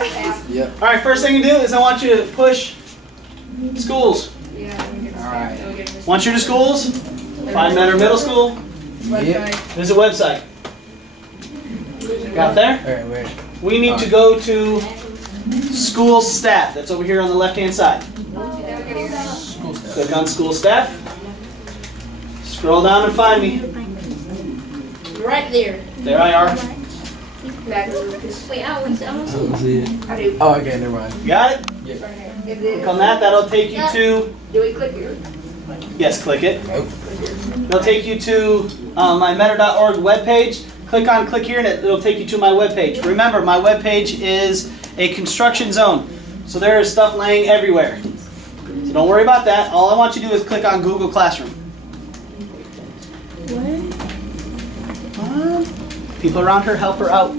Yep. All right, first thing you do is I want you to push schools. Alright. Once you're to schools, find Mentor Middle School, Yep. visit website. Got there? Alright, wait. We need to go to school staff. That's over here on the left-hand side. School stuff. Click on school staff. Scroll down and find me. Right there. There I are. Wait, I was I don't see it. Oh, okay, never mind. You got it? Yeah. Click on that. That'll take you to, Do we click here? yes, click it. Oh. It'll take you to my mentor.org webpage. Click here and it'll take you to my webpage. Remember, my webpage is a construction zone. So there is stuff laying everywhere. So don't worry about that. All I want you to do is click on Google Classroom. People around her, help her out.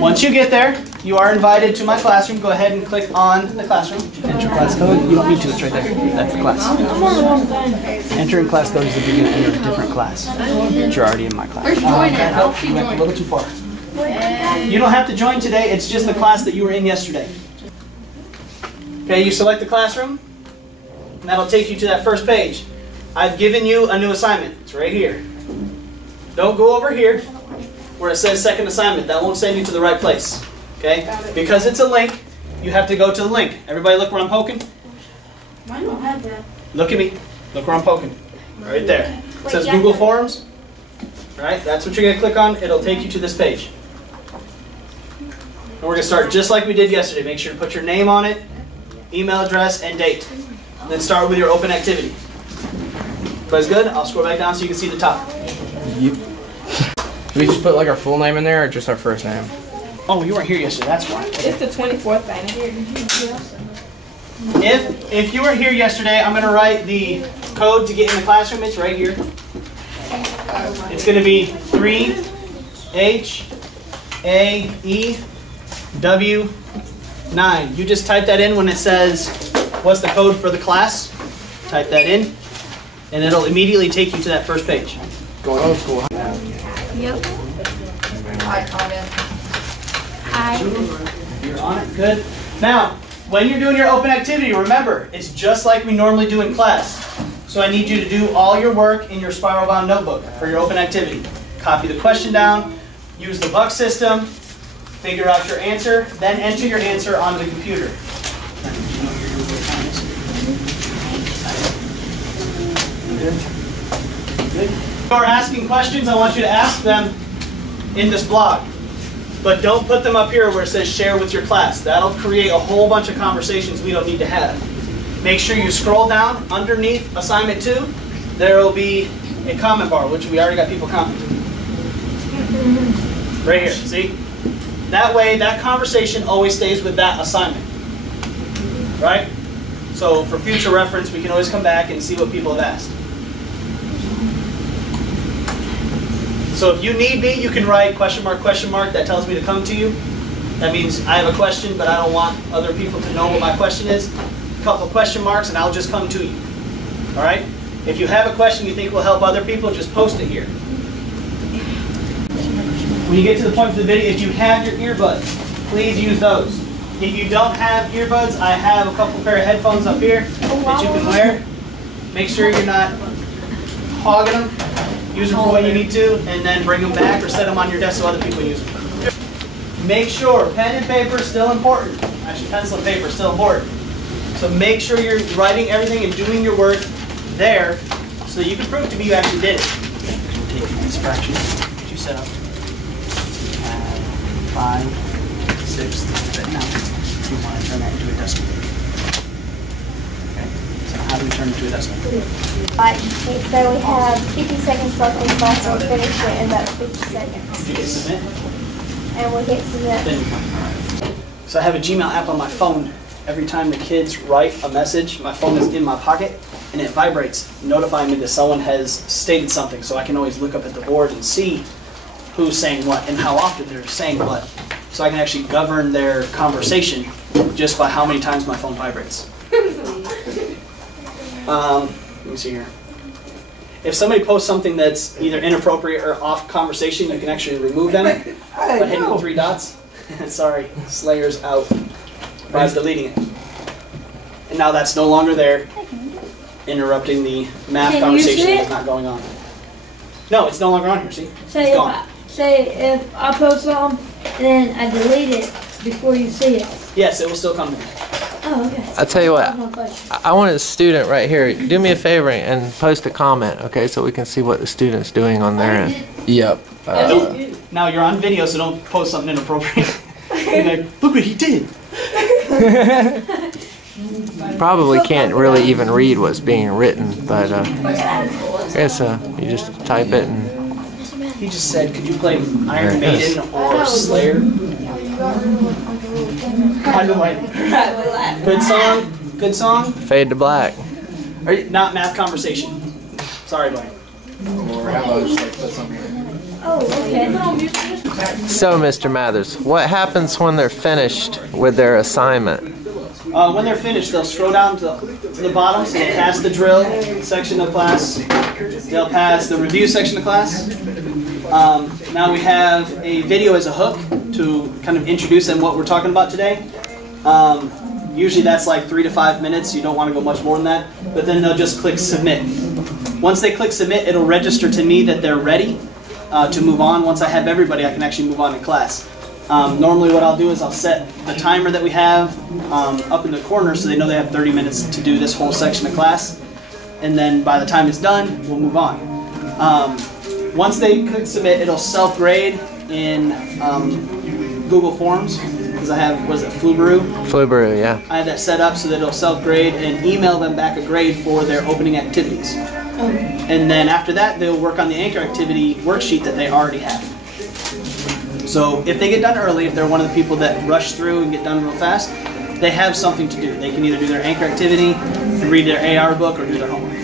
Once you get there, you are invited to my classroom. Go ahead and click on the classroom. Enter class code. You don't need to, it's right there. That's the class. Enter in class code is the beginning of a different class. But you're already in my class. Where's join at? I don't see You went a join. little too far. You don't have to join today, it's just the class that you were in yesterday. Okay, you select the classroom, and that'll take you to that first page. I've given you a new assignment. It's right here. Don't go over here where it says second assignment. That won't send you to the right place. Okay? Because it's a link, you have to go to the link. Everybody look where I'm poking? Mine don't have that. Look at me. Look where I'm poking. Right there. It says Google Forms. Alright, that's what you're going to click on. It'll take you to this page. And we're going to start just like we did yesterday. Make sure to put your name on it, email address, and date. And then start with your open activity. Everybody's good? I'll scroll back down so you can see the top. Yep. Do we just put like our full name in there or just our first name? Oh, you weren't here yesterday. That's why. It's the 24th thing. If you were here yesterday, I'm going to write the code to get in the classroom. It's right here. It's going to be 3HAEW9. You just type that in when it says, what's the code for the class? Type that in, and it'll immediately take you to that first page. Going old school. Yep. You're on it, good. Now, when you're doing your open activity, remember, it's just like we normally do in class. So I need you to do all your work in your spiral bound notebook for your open activity. Copy the question down, use the buck system, figure out your answer, then enter your answer onto the computer. Good. Good. If you're asking questions, I want you to ask them in this blog. But don't put them up here where it says share with your class. That'll create a whole bunch of conversations we don't need to have. Make sure you scroll down underneath assignment 2. There will be a comment bar, which we already got people commenting. Right here, see? That way, that conversation always stays with that assignment. Right? So for future reference, we can always come back and see what people have asked. So if you need me, you can write question mark, that tells me to come to you. That means I have a question, but I don't want other people to know what my question is. A couple question marks, and I'll just come to you. All right? If you have a question you think will help other people, just post it here. When you get to the point of the video, if you have your earbuds, please use those. If you don't have earbuds, I have a couple pair of headphones up here that you can wear. Make sure you're not hogging them. Use them for what you need to, and then bring them back or set them on your desk so other people use them. Make sure, pen and paper is still important. Actually, pencil and paper is still important. So make sure you're writing everything and doing your work there so you can prove to me you actually did it. Take this fraction that you set up. 5, 6, now you want to turn that into a decimal. Okay, so how do we turn it into a decimal? So we have 50 seconds left in class, so we'll finish it in about 50 seconds. You hit submit. And we'll hit submit. Then you come. So I have a Gmail app on my phone. Every time the kids write a message, my phone is in my pocket and it vibrates, notifying me that someone has stated something, so I can always look up at the board and see who's saying what and how often they're saying what. So I can actually govern their conversation just by how many times my phone vibrates. Let me see here. If somebody posts something that's either inappropriate or off conversation, you can actually remove them by hitting the 3 dots. Sorry, Slayer's out. By deleting it. And now that's no longer there, interrupting the math Can you conversation see it? that's not going on. No, it's no longer on here, see? Say It's gone. if I post something and then I delete it before you see it. Yes, it will still come in. Oh, okay. I'll tell you That's what, my question. I want a student right here. Do me a favor and post a comment, okay, so we can see what the student's doing on their end. Yep. Now you're on video, so don't post something inappropriate. You're like, look what he did. Probably can't really even read what's being written, but I guess you just type it and He just said, could you play Iron Maiden or Slayer? By the way, good song, good song. fade to black. Not math conversation. Sorry, buddy. Or how about just like put something. Oh, okay. So, Mr. Mathers, what happens when they're finished with their assignment? When they're finished, they'll scroll down to the bottom, so they'll pass the drill section of class. They'll pass the review section of class. Now we have a video as a hook to kind of introduce them what we're talking about today. Usually that's like 3 to 5 minutes. You don't want to go much more than that. But then they'll just click submit. Once they click submit, it'll register to me that they're ready to move on. Once I have everybody, I can actually move on in class. Normally what I'll do is I'll set the timer that we have up in the corner so they know they have 30 minutes to do this whole section of class. And then by the time it's done, we'll move on. Once they click submit, it'll self-grade in Google Forms, because I have, what is it, Flubaroo? Flubaroo, yeah. I have that set up so that it'll self-grade and email them back a grade for their opening activities. And then after that, they'll work on the anchor activity worksheet that they already have. So if they get done early, if they're one of the people that rush through and get done real fast, they have something to do. They can either do their anchor activity, read their AR book, or do their homework.